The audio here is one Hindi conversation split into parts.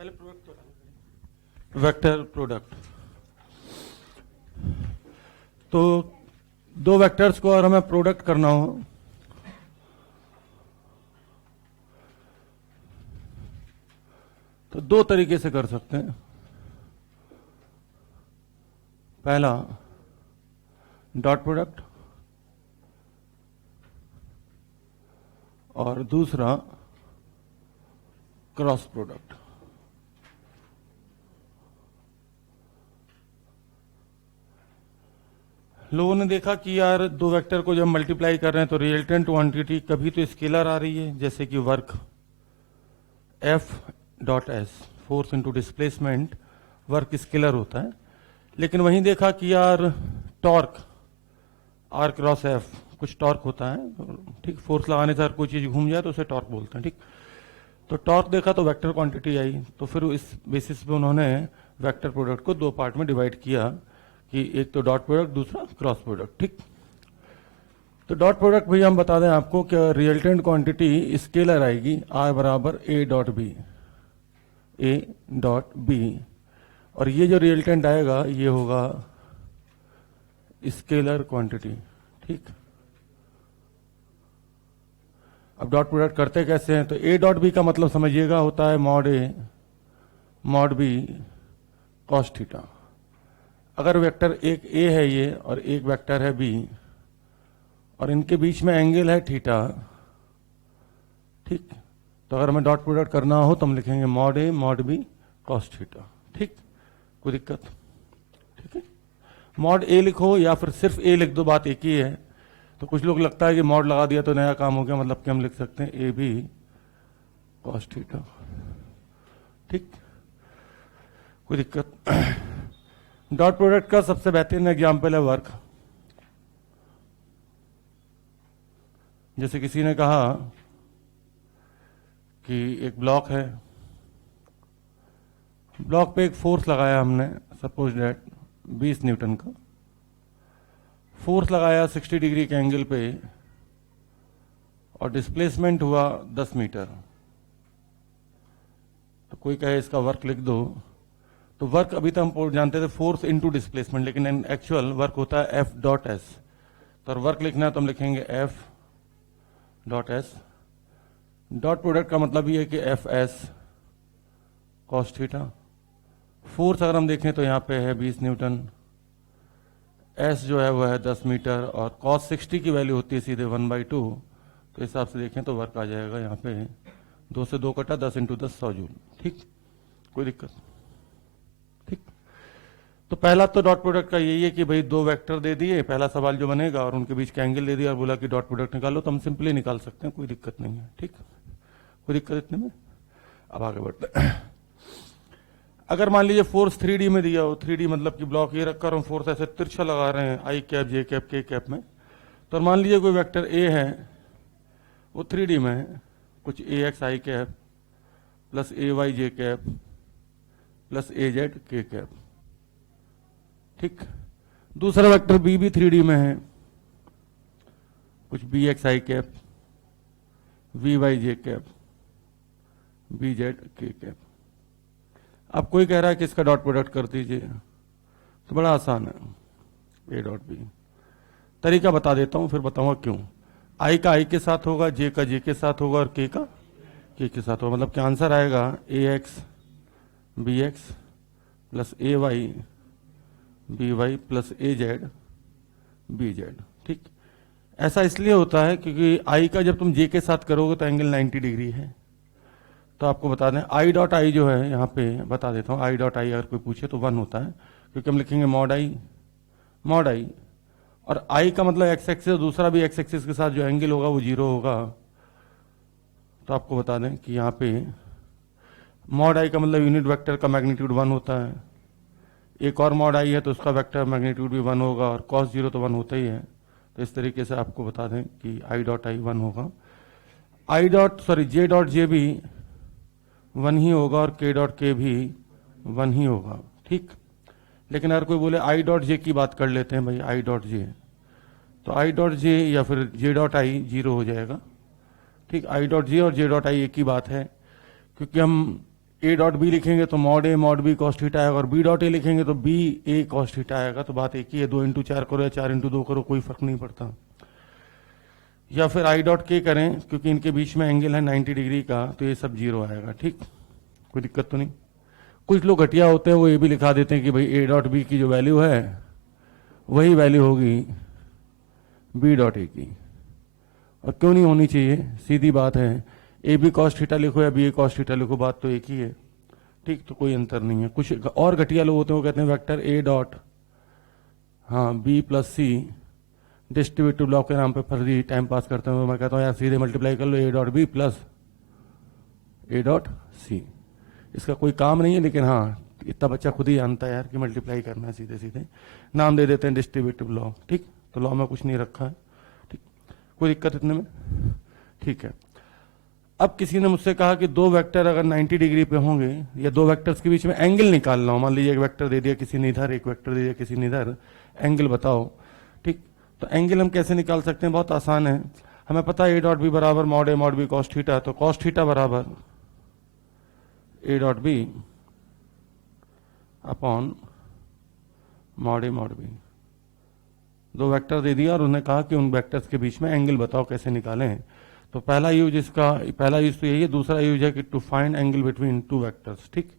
पहले प्रोडक्ट तो वेक्टर प्रोडक्ट। तो दो वेक्टर्स को अगर हमें प्रोडक्ट करना हो तो दो तरीके से कर सकते हैं। पहला डॉट प्रोडक्ट और दूसरा क्रॉस प्रोडक्ट। लोगों ने देखा कि यार दो वेक्टर को जब मल्टीप्लाई कर रहे हैं तो रिजल्टेंट क्वांटिटी कभी तो स्केलर आ रही है, जैसे कि work F dot S, force into displacement, work scalar होता है। लेकिन वहीं देखा कि यार टॉर्क R क्रॉस F, कुछ टॉर्क होता है, ठीक, फोर्स लगाने से हर कोई चीज घूम जाए तो उसे टॉर्क बोलते हैं, ठीक। तो टॉर्क देखा तो वेक्टर क्वांटिटी आई, तो फिर इस बेसिस पे उन्होंने वेक्टर प्रोडक्ट को दो पार्ट में डिवाइड किया कि एक तो डॉट प्रोडक्ट, दूसरा क्रॉस प्रोडक्ट, ठीक। तो डॉट प्रोडक्ट भैया हम बता दें आपको कि रिजल्टेंट क्वांटिटी स्केलर आएगी I बराबर A dot B, A dot B, और ये जो रिजल्टेंट आएगा ये होगा स्केलर क्वांटिटी, ठीक। अब डॉट प्रोडक्ट करते कैसे हैं, तो A डॉट बी का मतलब समझिएगा होता है mod A mod B cos theta. अगर वेक्टर एक A है ये और एक वेक्टर है B और इनके बीच में एंगल है थीटा, ठीक, तो अगर हमें डॉट प्रोडक्ट करना हो तो हम लिखेंगे mod A mod B cos theta, ठीक। कोई दिक्कत, ठीक है। मॉड A लिखो या फिर सिर्फ A लिख दो, बात एक ही है। तो कुछ लोग लगता है कि मॉड लगा दिया तो नया काम हो गया, मतलब कि हम लिख सकते हैं ए बी कॉस थीटा, ठीक, कोई दिक्कत। डॉट प्रोडक्ट का सबसे बेहतरीन एग्जाम्पल है वर्क। जैसे किसी ने कहा कि एक ब्लॉक है, ब्लॉक पे एक फोर्स लगाया हमने, सपोज दैट 20 न्यूटन का फोर्स लगाया 60 डिग्री के एंगल पे और डिस्प्लेसमेंट हुआ 10 मीटर। तो कोई कहे इसका वर्क लिख दो, तो वर्क अभी तक हम जानते थे फोर्स इनटू डिस्प्लेसमेंट, लेकिन एक्चुअल वर्क होता है F डॉट एस। तो वर्क लिखना है तो हम लिखेंगे F dot S. Dot product का मतलब ये है कि F S cos theta. Force अगर हम देखें तो यहाँ पे है 20 न्यूटन, एस जो है वो है 10 मीटर और कॉस 60 की वैल्यू होती है सीधे 1/2। तो हिसाब से देखें तो वर्क आ जाएगा यहाँ पे 2 से 2 कटा 10 × 10 100 जूल, ठीक, कोई दिक्कत, ठीक। तो पहला तो डॉट प्रोडक्ट का यही है कि भाई दो वेक्टर दे दिए, पहला सवाल जो बनेगा, और उनके बीच का एंगल दे दिया और बोला कि डॉट प्रोडक्ट निकालो, तो हम सिंपली निकाल सकते हैं, कोई दिक्कत नहीं है, ठीक, कोई दिक्कत इतने में। अब आगे बढ़ते हैं। अगर मान लीजिए फोर्स 3D में दिया हो, 3D मतलब कि ब्लॉक ये रखकर हम फोर्स ऐसे तिरछा लगा रहे हैं आई कैप जे कैप के कैप में, तो मान लीजिए कोई वेक्टर ए है वो 3D में है, कुछ A X I cap plus A Y J cap plus A Z K cap, ठीक। दूसरा वेक्टर बी भी 3D में है, कुछ B X I cap B Y J cap B Z K cap. अब कोई कह रहा है कि इसका डॉट प्रोडक्ट कर दीजिए, तो बड़ा आसान है, ए डॉट बी। तरीका बता देता हूं फिर बताऊंगा क्यों। आई का आई के साथ होगा, जे का जे के साथ होगा और के का के के साथ होगा, मतलब क्या आंसर आएगा ए X B x plus A Y B Y plus A Z B Z, ठीक। ऐसा इसलिए होता है क्योंकि आई का जब तुम जे के साथ करोगे तो एंगल 90 डिग्री है। तो आपको बता दें आई डॉट आई जो है यहाँ पे बता देता हूँ, आई डॉट आई अगर कोई पूछे तो 1 होता है, क्योंकि हम लिखेंगे मॉड आई, और आई का मतलब एक्स एक्सिस, दूसरा भी एक्स एक्सिस के साथ जो एंगल होगा वो 0 होगा। तो आपको बता दें कि यहाँ पे मॉड आई का मतलब यूनिट वेक्टर का मैग्नीट्यूड 1 होता है, एक और मॉड आई है तो उसका वेक्टर मैग्नीट्यूड भी 1 होगा, और कॉस 0 तो 1 होता ही है। तो इस तरीके से आपको बता दें कि आई डॉट आई 1 होगा, जे डॉट जे भी 1 ही होगा और के डॉट के भी 1 ही होगा, ठीक। लेकिन अगर कोई बोले आई डॉट जे की बात कर लेते हैं भाई, आई डॉट जे, तो आई डॉट जे या फिर जे डॉट आई 0 हो जाएगा, ठीक। आई डॉट जे और जे डॉट आई एक ही बात है, क्योंकि हम ए डॉट बी लिखेंगे तो mod A mod B cos theta आएगा, और बी डॉट ए लिखेंगे तो बी ए कॉस थीटा आएगा। तो बात एक ही है, 2 इंटू 4 करो या 4 इंटू 2 करो, कोई फर्क नहीं पड़ता। या फिर आई डॉट के करें, क्योंकि इनके बीच में एंगल है 90 डिग्री का, तो ये सब जीरो आएगा। ठीक, कोई दिक्कत तो नहीं। कुछ लोग घटिया होते हैं, वो ये भी लिखा देते हैं कि भाई ए डॉट बी की जो वैल्यू है वही वैल्यू होगी बी डॉट ए की, और क्यों नहीं होनी चाहिए, सीधी बात है। ए बी कॉस थीटा लिखो या बी ए कॉस थीटा लिखो, बात तो एक ही है। ठीक, तो कोई अंतर नहीं है। कुछ और घटिया लोग होते हैं, वो कहते हैं वेक्टर ए डॉट हाँ बी प्लस सी डिस्ट्रीब्यूटिव लॉ के नाम पे फर्जी टाइम पास करते हैं। मैं कहता हूँ यार सीधे मल्टीप्लाई कर लो A dot B plus A dot C, इसका कोई काम नहीं है, लेकिन हाँ इतना बच्चा खुद ही जानता है यार कि मल्टीप्लाई करना है, सीधे सीधे नाम दे देते हैं डिस्ट्रीब्यूटिव लॉ। ठीक, तो लॉ में कुछ नहीं रखा है। ठीक, कोई दिक्कत इतने में? ठीक है। अब किसी ने मुझसे कहा कि दो वेक्टर अगर 90 डिग्री पे होंगे या दो वेक्टर्स के बीच में एंगल निकालना हो, मान लीजिए एक वेक्टर दे दिया किसी ने इधर, एक वेक्टर दे दिया किसी ने इधर, एंगल बताओ। ठीक, तो एंगल हम कैसे निकाल सकते हैं? बहुत आसान है। हमें पता है ए डॉट बी बराबर mod A mod B cos theta, तो कॉस थीटा बराबर A dot B upon mod A mod B. दो वेक्टर दे दिया और उन्हें कहा कि उन वेक्टर्स के बीच में एंगल बताओ कैसे निकालें। तो पहला यूज इसका, पहला यूज तो यही है। दूसरा यूज है कि to find angle between two vectors. ठीक,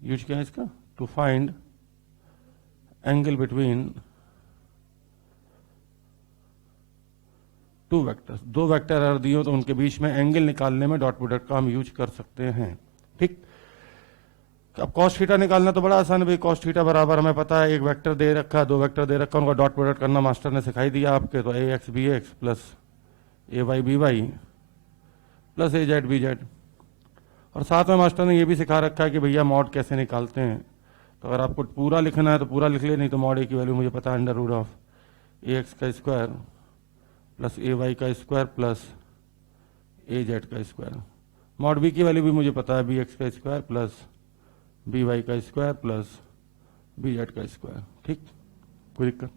यूज क्या है इसका? To find angle between two vectors. दो वेक्टर अगर दिए तो उनके बीच में एंगल निकालने में डॉट प्रोडक्ट का हम यूज कर सकते हैं। ठीक, अब कॉस थीटा निकालना तो बड़ा आसान है भाई। कॉस थीटा बराबर हमें पता है एक वेक्टर दे रखा है, दो वेक्टर दे रखा है, उनका डॉट प्रोडक्ट करना मास्टर ने सिखाई दिया आपके। तो ए X B x plus A Y B Y plus A Z B Z, और साथ में मास्टर ने यह भी सिखा रखा है कि भैया मॉड कैसे निकालते हैं। तो अगर आपको पूरा लिखना है तो पूरा लिख ले, नहीं तो मॉड ए की वैल्यू मुझे पता है under root of A X का स्क्वायर प्लस ए वाई का स्क्वायर प्लस ए जेड का स्क्वायर। मॉड बी की वैल्यू भी मुझे पता है बी एक्स का स्क्वायर प्लस बी वाई का स्क्वायर प्लस बी जेड का स्क्वायर। ठीक, कोई दिक्कत?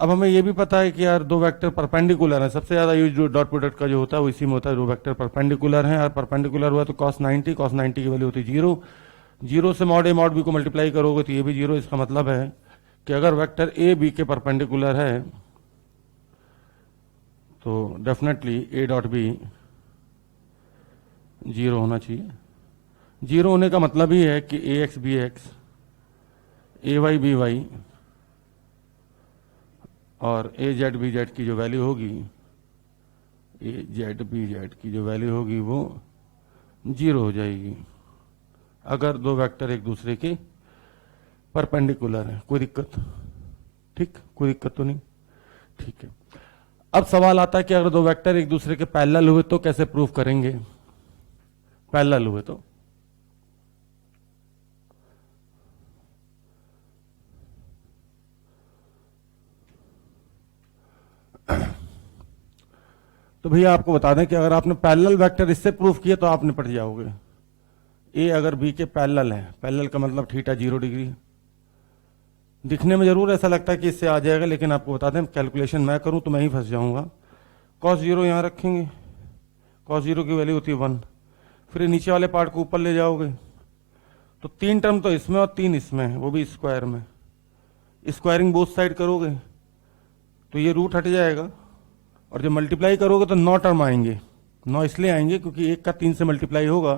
अब हमें यह भी पता है कि यार दो वेक्टर परपेंडिकुलर है। सबसे ज्यादा यूज जो डॉट प्रोडक्ट का जो होता है वो इसी में होता है, दो वेक्टर परपेंडिकुलर हैं। और परपेंडिकुलर हुआ तो कॉस 90 की वैल्यू होती है जीरो। जीरो से मॉड ए मॉड बी को मल्टीप्लाई करोगे तो ये भी जीरो। इसका मतलब है कि अगर वेक्टर ए बी के परपेंडिकुलर है तो definitely A dot B zero होना चाहिए। जीरो होने का मतलब ही है कि A X B X, A Y B Y और ए जेड बी जेड की जो वैल्यू होगी, ए जेड बी जेड की जो वैल्यू होगी वो जीरो हो जाएगी अगर दो वेक्टर एक दूसरे के परपेंडिकुलर है। कोई दिक्कत? ठीक, कोई दिक्कत तो नहीं। ठीक है। अब सवाल आता है कि अगर दो वेक्टर एक दूसरे के पैरेलल हुए तो कैसे प्रूव करेंगे? पैरेलल हुए तो भैया आपको बता दें कि अगर आपने पैरेलल वेक्टर इससे प्रूफ किया तो आप निपट जाओगे। ए अगर बी के पैरेलल है, पैरेलल का मतलब थीटा 0 डिग्री। दिखने में जरूर ऐसा लगता है कि इससे आ जाएगा, लेकिन आपको बता दें कैलकुलेशन मैं करूं तो मैं ही फंस जाऊंगा। कॉस 0 यहां रखेंगे, कॉस 0 की वैल्यू होती है 1। फिर नीचे वाले पार्ट को ऊपर ले जाओगे तो 3 टर्म तो इसमें और 3 इसमें है, वो भी स्क्वायर में। स्क्वायरिंग बोथ साइड करोगे तो ये रूट हट जाएगा, और जब मल्टीप्लाई करोगे तो 9 टर्म आएंगे। 9 इसलिए आएंगे क्योंकि 1 का 3 से मल्टीप्लाई होगा,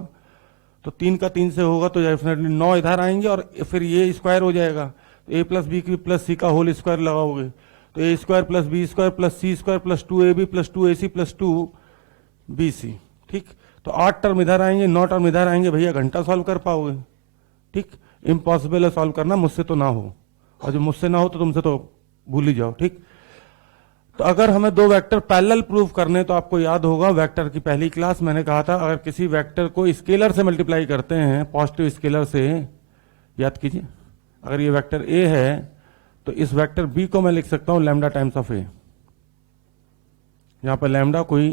तो 3 का 3 से होगा तो डेफिनेटली 9 इधर आएंगे, और फिर ये स्क्वायर हो जाएगा। तो ए प्लस बी की प्लस सी का होल स्क्वायर लगाओगे तो A square plus B square plus C square plus 2ab plus 2ac plus 2bc। ठीक, तो 8 टर्म इधर आएंगे, 9 टर्म इधर आएंगे। भैया घंटा सॉल्व कर पाओगे? ठीक, इम्पॉसिबल है सॉल्व करना, मुझसे तो ना हो, और जो मुझसे ना हो तो तुमसे तो भूल ही जाओ। ठीक, तो अगर हमें दो वेक्टर पैरेलल प्रूव करने, तो आपको याद होगा वेक्टर की पहली क्लास मैंने कहा था, अगर किसी वेक्टर को स्केलर से मल्टीप्लाई करते हैं, पॉजिटिव स्केलर से, याद कीजिए, अगर ये वेक्टर ए है तो इस वेक्टर बी को मैं लिख सकता हूं लैम्डा टाइम्स ऑफ ए। यहां पर लैम्डा कोई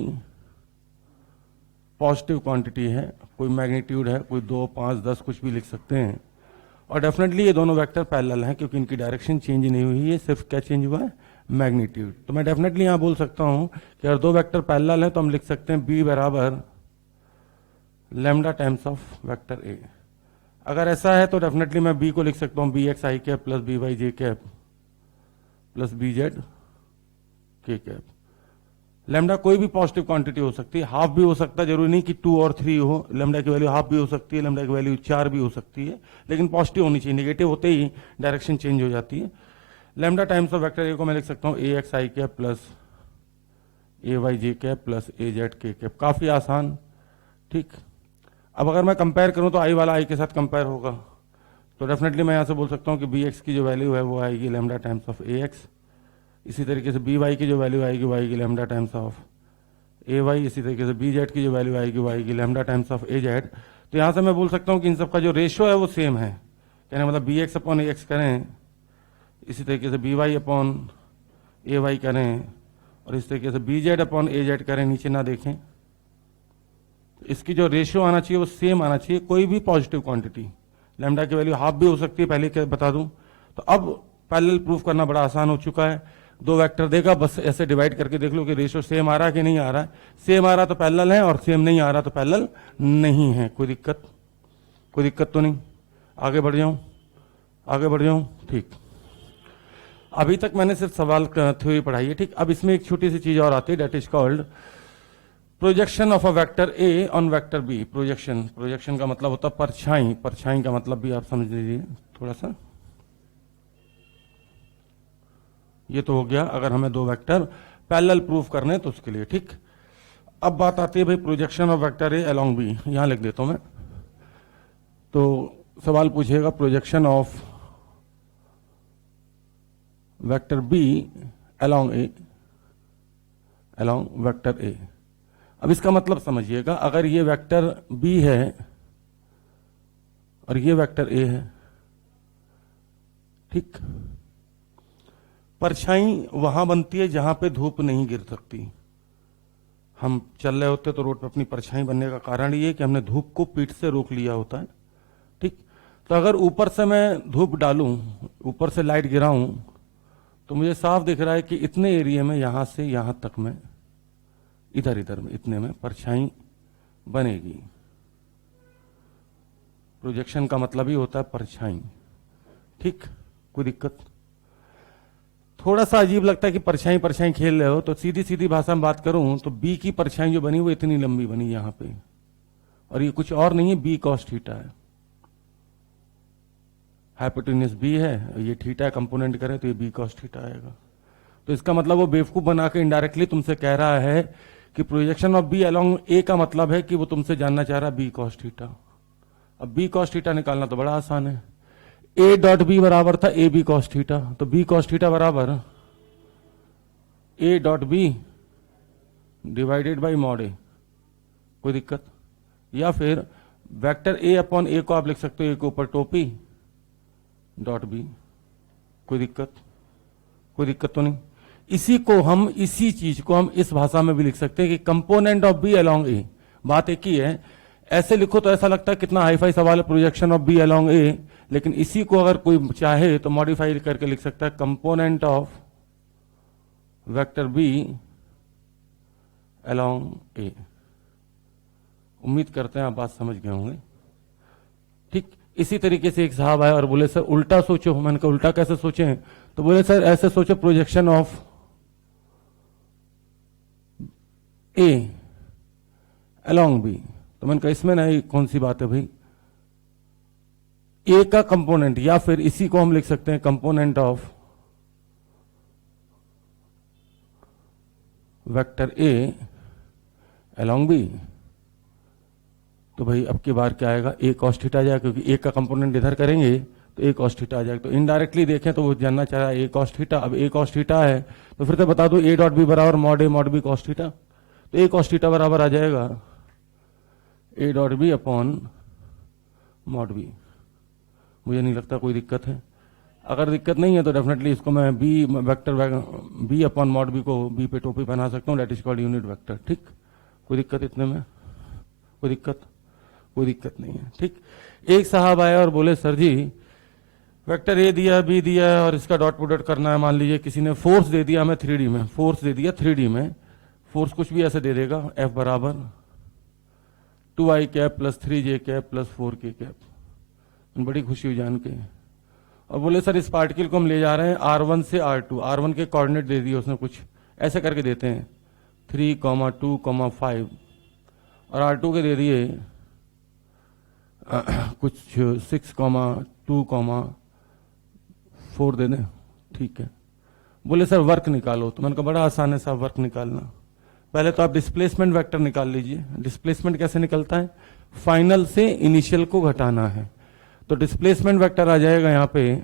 पॉजिटिव क्वांटिटी है, कोई मैग्नीट्यूड है, कोई 2, 5, 10 कुछ भी लिख सकते हैं। और डेफिनेटली ये दोनों वेक्टर पैरेलल हैं क्योंकि इनकी डायरेक्शन चेंज नहीं हुई है, सिर्फ क्या चेंज हुआ है? मैग्नीट्यूड। तो मैं डेफिनेटली यहां बोल सकता हूं कि अगर दो वेक्टर पैरेलल है तो हम लिख सकते हैं बी बराबर लैम्डा टाइम्स ऑफ वेक्टर ए। अगर ऐसा है तो डेफिनेटली मैं बी को लिख सकता हूं B X I cap plus B Y J cap plus B Z K cap. Lambda कोई भी पॉजिटिव क्वांटिटी हो सकती है, हाफ भी हो सकता है, जरूरी नहीं कि 2 और 3 हो। लैम्डा की वैल्यू हाफ भी हो सकती है, लैम्डा की वैल्यू 4 भी हो सकती है, लेकिन पॉजिटिव होनी चाहिए। नेगेटिव होते ही डायरेक्शन चेंज हो जाती है। लैम्डा टाइम्स ऑफ वेक्टर ए को मैं लिख सकता हूं ए X I cap plus A Y J cap plus A Z K cap. काफी आसान, ठीक। अब अगर मैं कंपेयर करूं तो आई वाला आई के साथ कंपेयर होगा, तो डेफिनेटली मैं यहां से बोल सकता हूं कि बी एक्स की जो वैल्यू है वो आएगी lambda times of A x. इसी तरीके से बी वाई की जो वैल्यू आएगी वो आएगी lambda times of A Y. इसी तरीके से बी जेड की जो वैल्यू आएगी वो आएगी lambda times of A Z. तो यहां से मैं बोल सकता हूं कि इन सबका जो रेशियो है वो सेम है, कहने मतलब बी एक्स अपॉन ए एक्स करें, इसी तरीके से बी वाई अपॉन ए वाई करें, और इस तरीके से बी जेड अपॉन ए जेड करें, नीचे ना देखें। इसकी जो रेशियो आना चाहिए वो सेम आना चाहिए, कोई भी पॉजिटिव क्वांटिटी। लैम्डा की वैल्यू हाफ भी हो सकती है, पहले क्या बता दूं। तो अब पैरेलल प्रूफ करना बड़ा आसान हो चुका है। दो वेक्टर देगा, बस ऐसे डिवाइड करके देख लो कि रेशियो सेम आ रहा है कि नहीं आ रहा है। सेम आ रहा तो पैरेलल है, और सेम नहीं आ रहा तो पैरेलल नहीं है। कोई दिक्कत तो नहीं। आगे बढ़ जाऊं, ठीक। अभी तक मैंने सिर्फ सवाल थ्योरी पढ़ाई है, ठीक। अब इसमें एक छोटी सी चीज और आती है, that is called projection of a vector A on vector B. Projection का मतलब होता है परछाई। परछाई का मतलब भी आप समझ लीजिए थोड़ा सा। ये तो हो गया अगर हमें दो वेक्टर पैरेलल प्रूफ करने तो उसके लिए, ठीक। अब बात आती है भाई projection of vector A along B. यहां लिख देता हूं मैं। तो सवाल पूछेगा projection of vector B along vector A. अब इसका मतलब समझिएगा, अगर ये वेक्टर बी है और ये वेक्टर ए है, ठीक। परछाई वहां बनती है जहां पे धूप नहीं गिर सकती। हम चल रहे होते तो रोड पे अपनी परछाई बनने का कारण ये है कि हमने धूप को पीठ से रोक लिया होता है, ठीक। तो अगर ऊपर से मैं धूप डालूं, ऊपर से लाइट गिराऊं, तो मुझे साफ दिख रहा है कि इतने एरिया में, यहां से यहां तक में, इधर में, इतने में परछाई बनेगी। प्रोजेक्शन का मतलब ही होता है परछाई, ठीक। कोई दिक्कत? थोड़ा सा अजीब लगता है कि परछाई खेल रहे हो, तो सीधी सीधी भाषा में बात करूं तो बी की परछाई जो बनी वो इतनी लंबी बनी यहां पे, और ये कुछ और नहीं है, बी कॉस थीटा है। हाइपोटेन्यूज बी है, ये थीटा कंपोनेंट करें तो ये बी कॉस थीटा आएगा। तो इसका मतलब वो बेवकूफ बना के इनडायरेक्टली तुमसे कह रहा है कि प्रोजेक्शन ऑफ बी अलोंग ए का मतलब है कि वो तुमसे जानना चाह रहा है बी कॉस थीटा। अब बी कॉस थीटा निकालना तो बड़ा आसान है। ए डॉट बी बराबर था ए बी कॉस थीटा, तो बी कॉस थीटा बराबर A dot B divided by mod A. कोई दिक्कत? या फिर वेक्टर ए अपॉन ए को आप लिख सकते हो ए के ऊपर टोपी डॉट बी। कोई दिक्कत तो नहीं। इसी चीज को हम इस भाषा में भी लिख सकते हैं कि कंपोनेंट ऑफ बी अलोंग ए। बात एक ही है। ऐसे लिखो तो ऐसा लगता है कितना हाईफाई सवाल है, प्रोजेक्शन ऑफ बी अलोंग ए, लेकिन इसी को अगर कोई चाहे तो मॉडिफाई करके लिख सकता है component of vector B along A. उम्मीद करते हैं आप बात समझ गए होंगे, ठीक। इसी तरीके से एक साहब आए और बोले सर उल्टा सोचो। मैंने कहा उल्टा कैसे सोचे? तो बोले सर ऐसे सोचो projection of A along B. तो मैंने कहा इसमें नहीं, कौन सी बात है भाई, ए का कंपोनेंट, या फिर इसी को हम लिख सकते हैं component of vector A along B. तो भाई अब की बार क्या आएगा, ए कॉस थीटा आ जाएगा, क्योंकि ए का कंपोनेंट इधर करेंगे तो ए कॉस थीटा आ जाएगा। तो इनडायरेक्टली देखें तो वो जानना चाह रहा है ए कॉस थीटा। अब ए कॉस थीटा है तो फिर से बता दो ए डॉट बी बराबर mod A mod B cos theta. तो ए कॉस थीटा बराबर आ जाएगा A dot B upon mod B. मुझे नहीं लगता कोई दिक्कत है। अगर दिक्कत नहीं है तो डेफिनेटली इसको मैं B vector B upon mod B को बी पे टोपी बना सकता हूँ, that is called unit vector, ठीक। कोई दिक्कत इतने में? कोई दिक्कत नहीं है, ठीक। एक साहब आया और बोले सर जी वेक्टर ए दिया बी दिया है और इसका डॉट प्रोडक्ट करना है। मान लीजिए किसी ने फोर्स दे दिया हमें 3D में, फोर्स दे दिया 3D में, फोर्स कुछ भी ऐसे दे देगा, F बराबर 2i cap plus 3j cap plus 4k cap. बड़ी खुशी हुई जान के। और बोले सर इस पार्टिकल को हम ले जा रहे हैं R1 से R2, R1 के कोऑर्डिनेट दे दिए उसने कुछ ऐसे करके देते हैं 3, 2, 5 और R2 के दे दिए कुछ 6, 2, 4 दे दें, ठीक है। बोले सर वर्क निकालो, तो मैंने कहा बड़ा आसान है साहब वर्क निकालना। पहले तो आप डिस्प्लेसमेंट वेक्टर निकाल लीजिए। डिस्प्लेसमेंट कैसे निकलता है, फाइनल से इनिशियल को घटाना है। तो डिस्प्लेसमेंट वेक्टर आ जाएगा यहाँ पे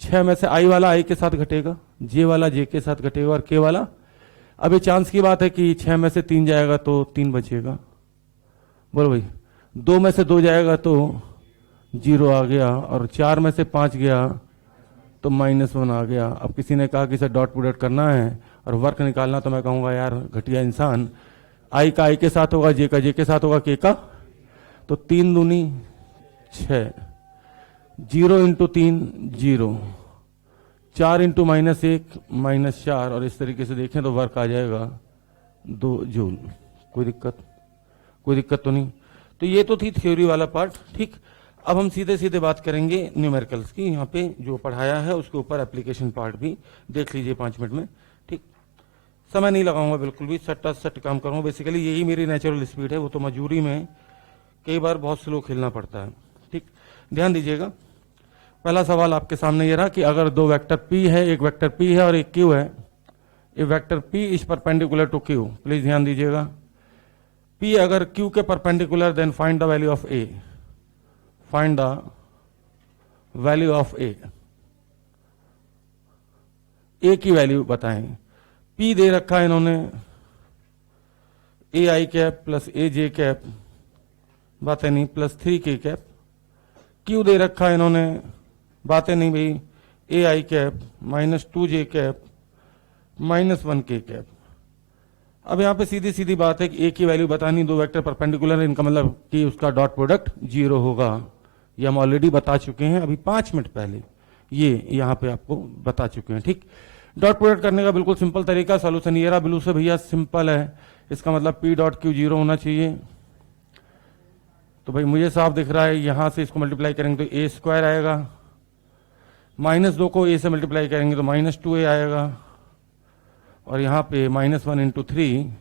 6 में से i वाला i के साथ घटेगा, j वाला j के साथ घटेगा और k वाला, अब ये चांस की बात है कि 6 में से 3 जाएगा तो 3 बचेगा। बोलो भाई 2 में से 2 जाएगा तो 0 आ गया और 4 में से 5 गया तो -1 आ गया। अब किसी ने कहा कि सर डॉट प्रोडक्ट करना है और वर्क निकालना, तो मैं कहूँगा यार घटिया इंसान, i का i के साथ होगा, j का j के साथ होगा, k का, तो 3 दूनी 6, 0 इंटू 3 0, 4 इंटू -1 -4 और इस तरीके से देखें तो वर्क आ जाएगा 2 जूल। कोई दिक्कत तो नहीं। तो ये तो थी थ्योरी वाला पार्ट, ठीक। अब हम सीधे सीधे बात करेंगे न्यूमेरिकल्स की। यहाँ पे जो पढ़ाया है उसके ऊपर एप्लीकेशन पार्ट भी देख लीजिए 5 मिनट में, ठीक। समय नहीं लगाऊंगा बिल्कुल भी, सट्टा सट काम करूंगा। बेसिकली यही मेरी नेचुरल स्पीड है, वो तो मजबूरी में कई बार बहुत स्लो खेलना पड़ता है, ठीक। ध्यान दीजिएगा, पहला सवाल आपके सामने ये रहा कि अगर 2 वेक्टर p है, एक वेक्टर p है और एक q है, a vector p is perpendicular to q। Please ध्यान दीजिएगा, p अगर q के perpendicular then find the value of a, find the value of a। a की वैल्यू बताएं। p दे रखा है इन्होंने ai cap plus aj cap, बातें नहीं, प्लस 3k कैप। q दे रखा है इन्होंने, बातें नहीं भाई, ai cap -2j cap -1k cap. अब यहाँ पे सीधी सीधी बात है कि a की वैल्यू बतानी, 2 वेक्टर परपेंडिकुलर, इनका मतलब कि उसका डॉट प्रोडक्ट 0 होगा। ये हम ऑलरेडी बता चुके हैं अभी 5 मिनट पहले, ये यहाँ पे आपको बता चुके हैं, ठीक। डॉट प्रोडक्ट करने का बिल्कुल सिंपल तरीका, सोल्यूशन ये रहा ब्लू से भैया, सिंपल है। इसका मतलब p डॉट q 0 होना चाहिए। तो भाई मुझे साफ दिख रहा है, यहां से इसको मल्टीप्लाई करेंगे तो a स्क्वायर आएगा, -2 को a से मल्टीप्लाई करेंगे तो -2a आएगा, और यहाँ पे -1 इंटू 3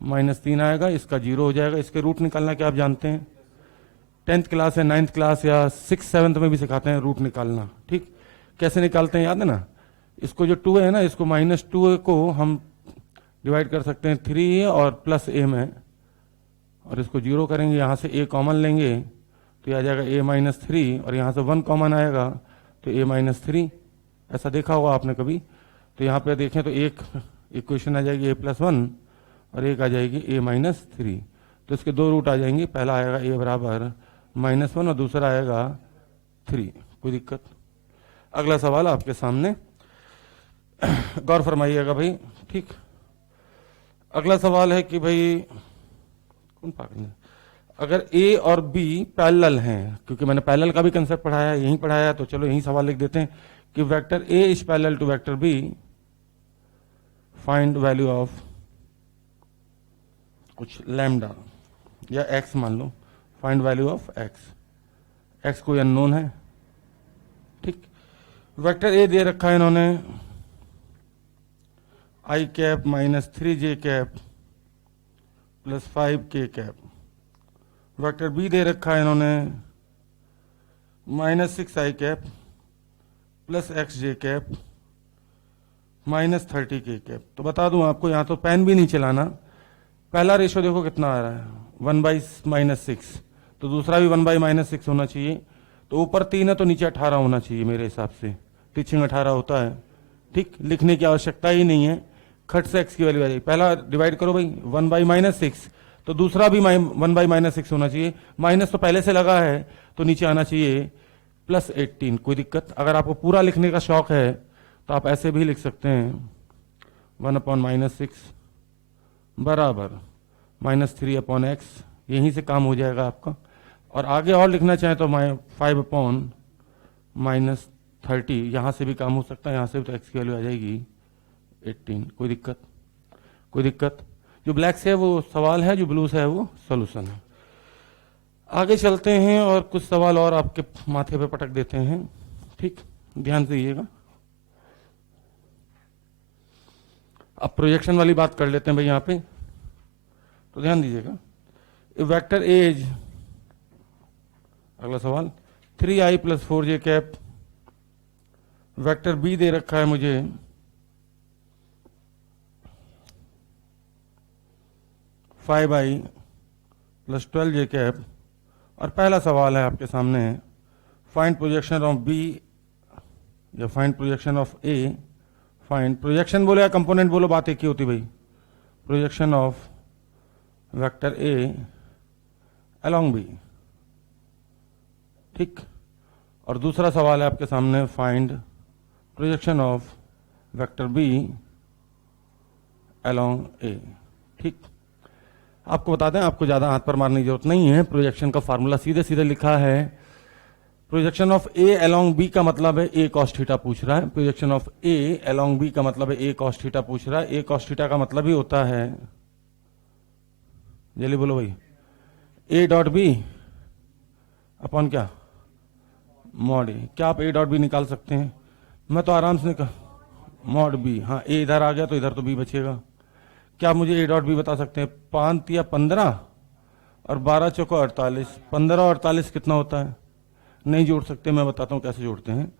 -3 आएगा, इसका 0 हो जाएगा। इसके रूट निकालना क्या आप जानते हैं, 10th क्लास या 9th क्लास या 6th 7th में भी सिखाते हैं रूट निकालना, ठीक। कैसे निकालते हैं याद है ना, इसको जो 2 है ना, इसको -2 को हम डिवाइड कर सकते हैं 3a और प्लस a में, और इसको 0 करेंगे, यहाँ से a कॉमन लेंगे तो ये आ जाएगा a -3 और यहाँ से 1 कॉमन आएगा तो a -3। ऐसा देखा होगा आपने कभी। तो यहाँ पे देखें तो एक इक्वेशन आ जाएगी a+1 और एक आ जाएगी a-3। तो इसके 2 रूट आ जाएंगे, पहला आएगा a बराबर -1 और दूसरा आएगा 3। कोई दिक्कत। अगला सवाल आपके सामने, गौर फरमाइएगा भाई, ठीक। अगला सवाल है कि भाई कौन पागल है, अगर a और b पैरेलल हैं, क्योंकि मैंने पैरेलल का भी कंसेप्ट पढ़ाया, यहीं पढ़ाया, तो चलो यहीं सवाल लिख देते हैं कि vector a is parallel to vector b, find value of कुछ लैम्डा या x मान लो, फाइंड वैल्यू ऑफ x कोई अननोन है, ठीक। वेक्टर a दे रखा है इन्होंने i cap -3j cap plus 5k cap. Vector b दे रखा है इन्होंने -6i cap plus xj cap -30k cap. तो बता दूं आपको, यहाँ तो पेन भी नहीं चलाना, पहला रेशो देखो कितना आ रहा है 1/-6, तो दूसरा भी 1/-6 होना चाहिए। तो ऊपर 3 है तो नीचे 18 होना चाहिए मेरे हिसाब से, टीचिंग 18 होता है, ठीक। लिखने की आवश्यकता ही नहीं है, खट से x की वैल्यू आ जाएगी। पहला डिवाइड करो भाई 1/-6, तो दूसरा भी 1/-6 होना चाहिए। माइनस तो पहले से लगा है तो नीचे आना चाहिए +18। कोई दिक्कत। अगर आपको पूरा लिखने का शौक है तो आप ऐसे भी लिख सकते हैं 1/-6 बराबर -3/x, यहीं से काम हो जाएगा आपका। और आगे और लिखना चाहें तो 5/-30, यहाँ से भी काम हो सकता है, यहाँ से भी तो x की वैल्यू आ जाएगी 18। कोई दिक्कत। जो ब्लैक से है वो सवाल है, जो ब्लू से है वो सोल्यूशन है। आगे चलते हैं और कुछ सवाल और आपके माथे पे पटक देते हैं। ठीक, ध्यान से दीजिएगा। अब प्रोजेक्शन वाली बात कर लेते हैं भाई यहाँ पे, तो ध्यान दीजिएगा। वेक्टर एज, अगला सवाल, 3i + 4j cap, vector B दे रखा है मुझे 5i + 12j कैप, और पहला सवाल है आपके सामने, फाइंड प्रोजेक्शन ऑफ बी या find projection of A. Find projection बोलो या कंपोनेंट बोलो, बात एक ही होती भाई। Projection of vector A along B. ठीक, और दूसरा सवाल है आपके सामने, find projection of vector B along A. ठीक, आपको बता दें, आपको ज्यादा हाथ पर मारने की जरूरत नहीं है। प्रोजेक्शन का फार्मूला सीधे सीधे लिखा है। Projection of A along B का मतलब है ए कॉस थीटा पूछ रहा है। Projection of A along B का मतलब है ए कॉस थीटा पूछ रहा है। ए कॉस थीटा का मतलब ही होता है, जल्दी बोलो भाई, ए डॉट बी अपॉन क्या, मॉड ए। क्या आप ए डॉट बी निकाल सकते हैं? मैं तो आराम से निकाल, मॉड बी। हाँ, ए इधर आ गया तो इधर तो बी बचेगा। क्या आप मुझे ए डॉट बी बता सकते हैं? 5 या 15 और 12 चौको 48, 15 और 48 कितना होता है? नहीं जोड़ सकते, मैं बताता हूं कैसे जोड़ते हैं।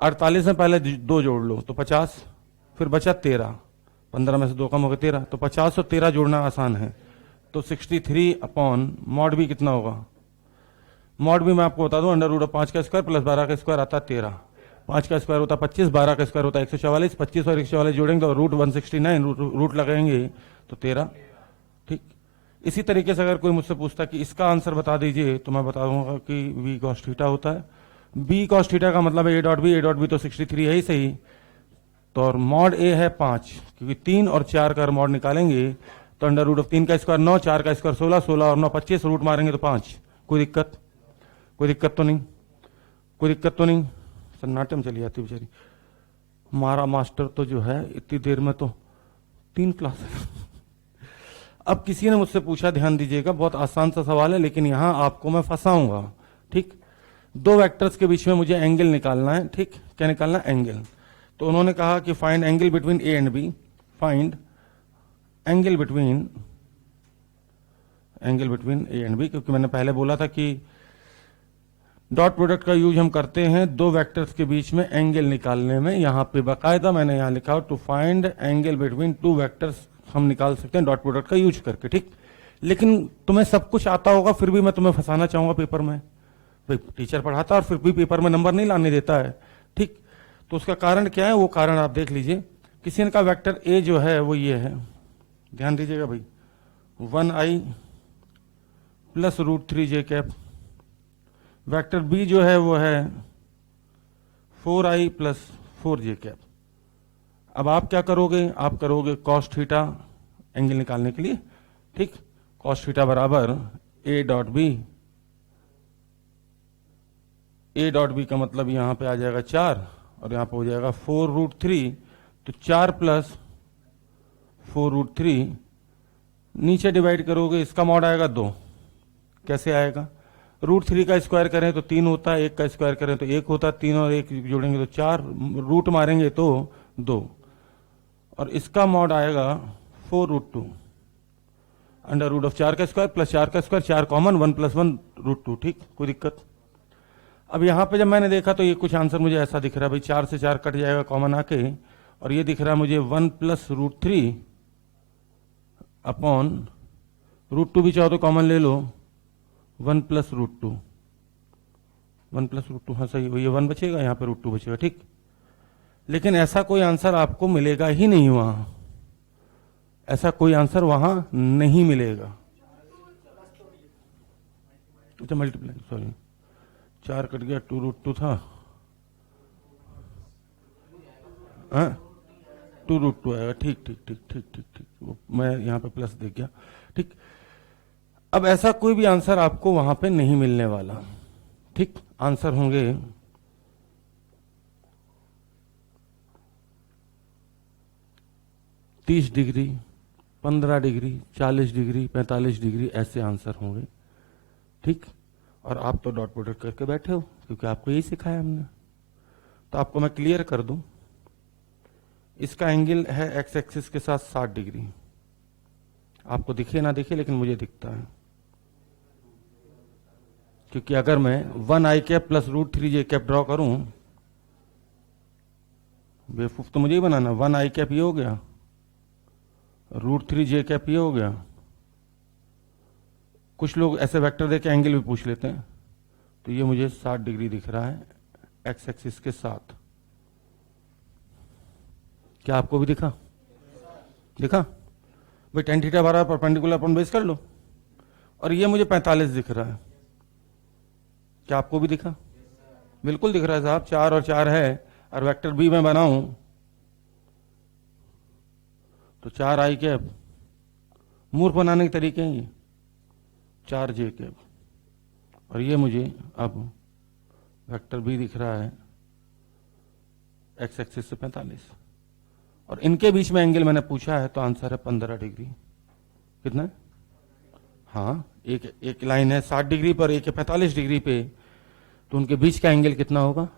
48 में पहले 2 जोड़ लो तो 50, फिर बचा 13, 15 में से 2 कम हो गया 13, तो 50 और 13 जोड़ना आसान है। तो 63 अपॉन मॉड बी कितना होगा? मॉड बी मैं आपको बता दूं, √5 का स्क्वायर प्लस 12 का स्क्वायर आता है 13, 5 का स्क्वायर होता है 25, 12 का स्क्वायर होता है 144, 25 और 144 जोड़ेंगे तो √169, रूट लगाएंगे तो 13। ठीक, इसी तरीके से अगर कोई मुझसे पूछता कि इसका आंसर बता दीजिए तो मैं बता दूंगा कि बी कॉस थीटा होता है। बी कॉस थीटा का मतलब है A dot B. A dot B तो 63 है ही सही, तो और मॉड ए है 5, क्योंकि 3 और 4 का मॉड निकालेंगे तो √3 का स्क्वायर 9, 4 का स्क्वायर 16, 16 और 9 25, रूट मारेंगे तो 5। कोई दिक्कत? कोई दिक्कत तो नहीं? कोई दिक्कत तो नहीं? सन्नाटे में चली जाती बेचारी। हमारा मास्टर तो जो है इतनी देर में तो 3 क्लास है। अब किसी ने मुझसे पूछा, ध्यान दीजिएगा, बहुत आसान सा सवाल है लेकिन यहां आपको मैं फंसाऊंगा। ठीक, 2 वेक्टर्स के बीच में मुझे एंगल निकालना है। ठीक, क्या निकालना है? एंगल। तो उन्होंने कहा कि find angle between A and B. Find angle between A and B, क्योंकि मैंने पहले बोला था कि डॉट प्रोडक्ट का यूज हम करते हैं 2 वेक्टर्स के बीच में एंगल निकालने में। यहां पे बाकायदा मैंने यहां लिखा to find angle between 2 vectors हम निकाल सकते हैं डॉट प्रोडक्ट का यूज करके। ठीक, लेकिन तुम्हें सब कुछ आता होगा फिर भी मैं तुम्हें फंसाना चाहूंगा पेपर में। भाई टीचर पढ़ाता और फिर भी पेपर में नंबर नहीं लाने देता है। ठीक, तो उसका कारण क्या है? वो कारण आप देख लीजिए। किसी ने का वेक्टर ए जो है वो ये है, ध्यान दीजिएगा भाई, 1i + √3j cap. Vector B जो है वो है 4i + 4j कैप। अब आप क्या करोगे? आप करोगे कॉस थीटा एंगल निकालने के लिए। ठीक, कॉस थीटा बराबर A dot B. A dot B का मतलब यहां पे आ जाएगा 4 और यहां पे हो जाएगा 4√3, तो 4 + 4√3, नीचे डिवाइड करोगे इसका मॉड आएगा 2। कैसे आएगा? √3 का स्क्वायर करें तो 3 होता है, 1 का स्क्वायर करें तो 1 होता है, 3 और 1 जोड़ेंगे तो 4, रूट मारेंगे तो 2, और इसका मॉड आएगा 4√2 √4 का स्क्वायर प्लस 4 का स्क्वायर, 4 कॉमन, 1 + 1 √2। ठीक, कोई दिक्कत? अब यहां पे जब मैंने देखा तो ये कुछ आंसर मुझे ऐसा दिख रहा है भाई, 4 से 4 कट जाएगा कॉमन आके, और ये दिख रहा है मुझे 1 + √3 अपॉन √2 भी चाहो तो कॉमन ले लो, 1 + √2, 1 + √2, हाँ सही, ये 1 बचेगा, यहाँ पे √2 बचेगा। ठीक, लेकिन ऐसा कोई आंसर आपको मिलेगा ही नहीं वहां, ऐसा कोई आंसर वहां नहीं मिलेगा। अच्छा मल्टीप्लाई, सॉरी 4 कट गया, 2√2 था, हाँ 2√2 आएगा। ठीक ठीक ठीक ठीक ठीक ठीक, मैं यहाँ पे प्लस देख गया। ठीक, अब ऐसा कोई भी आंसर आपको वहां पे नहीं मिलने वाला। ठीक, आंसर होंगे 30 डिग्री, 15 डिग्री, 40 डिग्री, 45 डिग्री, ऐसे आंसर होंगे। ठीक, और आप तो डॉट प्रोडक्ट करके बैठे हो क्योंकि आपको यही सिखाया हमने। तो आपको मैं क्लियर कर दूं, इसका एंगल है एक्स एक्सिस के साथ 60 डिग्री। आपको दिखे ना दिखे लेकिन मुझे दिखता है, क्योंकि अगर मैं 1 आई कैप प्लस √3 जे कैप ड्रॉ करूं, बेवकूफ तो मुझे ही बनाना, 1 आई कैप ये हो गया, √3 जे कैप ये हो गया। कुछ लोग ऐसे वेक्टर देके एंगल भी पूछ लेते हैं, तो ये मुझे 60 डिग्री दिख रहा है एक्स एक्सिस के साथ। क्या आपको भी दिखा? दिखा भाई, tan थीटा बराबर परपेंडिकुलर अपन बेस कर लो, और ये मुझे 45 दिख रहा है। क्या आपको भी दिखा? बिल्कुल दिख रहा है साहब, 4 और 4 है, और वेक्टर बी में बनाऊं तो 4 आई कैप, मूर्ख बनाने के तरीके हैं ये, 4 जे कैप, और ये मुझे अब वेक्टर बी दिख रहा है एक्स एक्सिस से 45, और इनके बीच में एंगल मैंने पूछा है तो आंसर है 15 डिग्री। कितना है? हाँ, एक लाइन है 60 डिग्री पर, एक है 45 डिग्री पे, तो उनके बीच का एंगल कितना होगा?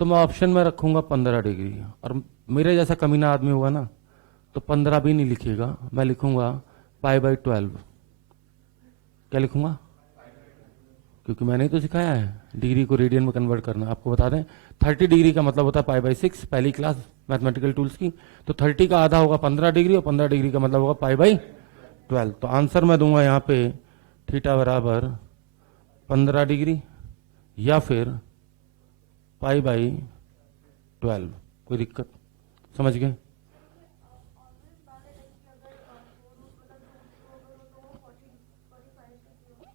तो मैं ऑप्शन में रखूंगा 15 डिग्री, और मेरे जैसा कमीना आदमी होगा ना तो 15 भी नहीं लिखेगा, मैं लिखूंगा π/12। क्या लिखूंगा? क्योंकि मैंने ही तो सिखाया है डिग्री को रेडियन में कन्वर्ट करना। आपको बता दें 30 डिग्री का मतलब होता है π/6, पहली क्लास मैथमेटिकल टूल्स की। तो 30 का आधा होगा 15 डिग्री, और 15 डिग्री का मतलब होगा π/12। तो आंसर मैं दूंगा यहाँ पे थीटा बराबर 15 डिग्री या फिर π/12। कोई दिक्कत? समझ गए?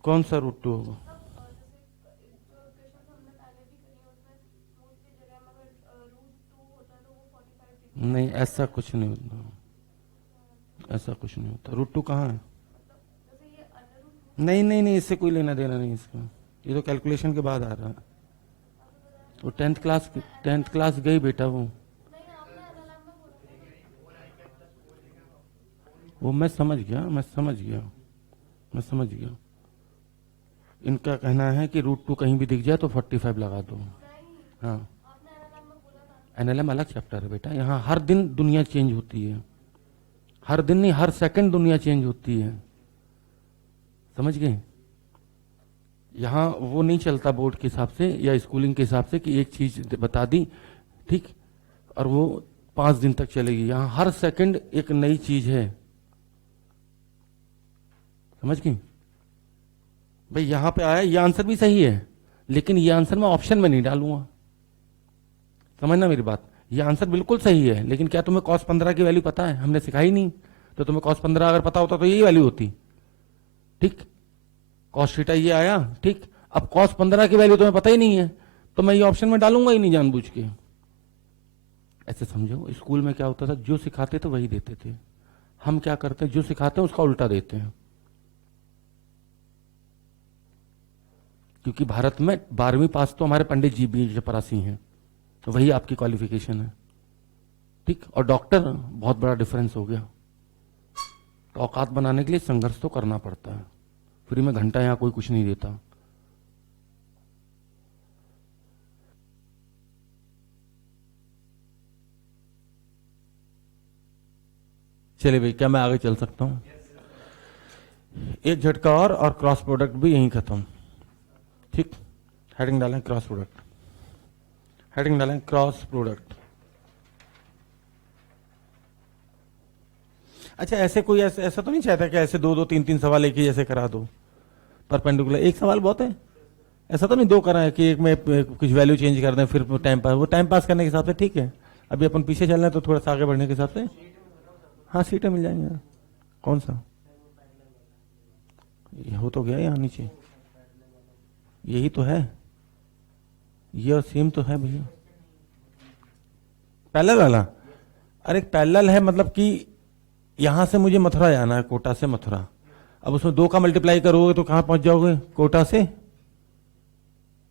कौन सा √2 होगा? नहीं, ऐसा कुछ नहीं होता, ऐसा कुछ नहीं होता। √2 कहाँ है? नहीं नहीं नहीं, इससे कोई लेना देना नहीं इसका, ये तो कैलकुलेशन के बाद आ रहा है। वो 10th क्लास गई बेटा, वो मैं समझ गया। इनका कहना है कि √2 कहीं भी दिख जाए तो 45 लगा दो। हाँ, एनएलएम अलग चैप्टर है बेटा, यहाँ हर दिन दुनिया चेंज होती है, हर दिन नहीं, हर सेकंड दुनिया चेंज होती है, समझ गए? यहाँ वो नहीं चलता बोर्ड के हिसाब से या स्कूलिंग के हिसाब से कि एक चीज बता दी ठीक और वो 5 दिन तक चलेगी। यहाँ हर सेकंड एक नई चीज है, समझ गई? भाई यहाँ पे आया, ये आंसर भी सही है, लेकिन ये आंसर मैं ऑप्शन में नहीं डालूंगा, समझना मेरी बात। ये आंसर बिल्कुल सही है, लेकिन क्या तुम्हें cos 15 की वैल्यू पता है? हमने सिखाई नहीं। तो तुम्हें cos 15 अगर पता होता तो यही वैल्यू होती, ठीक? cos थीटा ये आया, ठीक? अब cos 15 की वैल्यू तुम्हें पता ही नहीं है, तो मैं ये ऑप्शन में डालूंगा ही नहीं जानबूझ के। ऐसे समझो, स्कूल में क्या होता था, जो सिखाते थे वही देते थे। हम क्या करते हैं, जो सिखाते हैं उसका उल्टा देते हैं। क्योंकि भारत में 12वीं पास तो हमारे पंडित जी भी चपरासी हैं, तो वही आपकी क्वालिफिकेशन है, ठीक? और डॉक्टर, बहुत बड़ा डिफरेंस हो गया। तो औकात बनाने के लिए संघर्ष तो करना पड़ता है, फ्री में घंटा यहां कोई कुछ नहीं देता। चलिए भाई, क्या मैं आगे चल सकता हूं? एक झटका और क्रॉस प्रोडक्ट भी यहीं खत्म, ठीक? हेडिंग डालें क्रॉस प्रोडक्ट, हेडिंग डालें क्रॉस प्रोडक्ट। अच्छा, ऐसे कोई ऐसा तो नहीं चाहता कि ऐसे 2-2 3-3 सवाल एक ही जैसे करा दो परपेंडिकुलर? एक सवाल बहुत है, ऐसा तो नहीं 2 करा है कि एक में कुछ वैल्यू चेंज कर दें फिर टाइम पास। वो टाइम पास करने के हिसाब से ठीक है, अभी अपन पीछे चल रहे हैं तो थोड़ा सा आगे बढ़ने के हिसाब से। हाँ, सीटें मिल जाएंगी। कौन सा? ये हो तो गया यहाँ नीचे, यही तो है, ये सेम तो है भैया, पैरेलल वाला। अरे पैरेलल है मतलब कि यहां से मुझे मथुरा जाना है, कोटा से मथुरा। अब उसमें 2 का मल्टीप्लाई करोगे तो कहां पहुंच जाओगे? कोटा से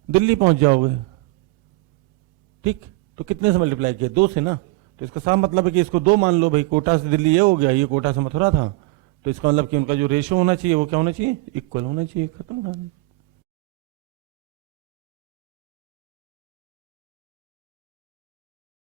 दिल्ली पहुंच जाओगे, ठीक? तो कितने से मल्टीप्लाई किया? 2 से ना। तो इसका साफ मतलब है कि इसको 2 मान लो भाई, कोटा से दिल्ली ये हो गया, ये कोटा से मथुरा था, तो इसका मतलब कि उनका जो रेशियो होना चाहिए वो क्या होना चाहिए, इक्वल होना चाहिए, खत्म कहानी।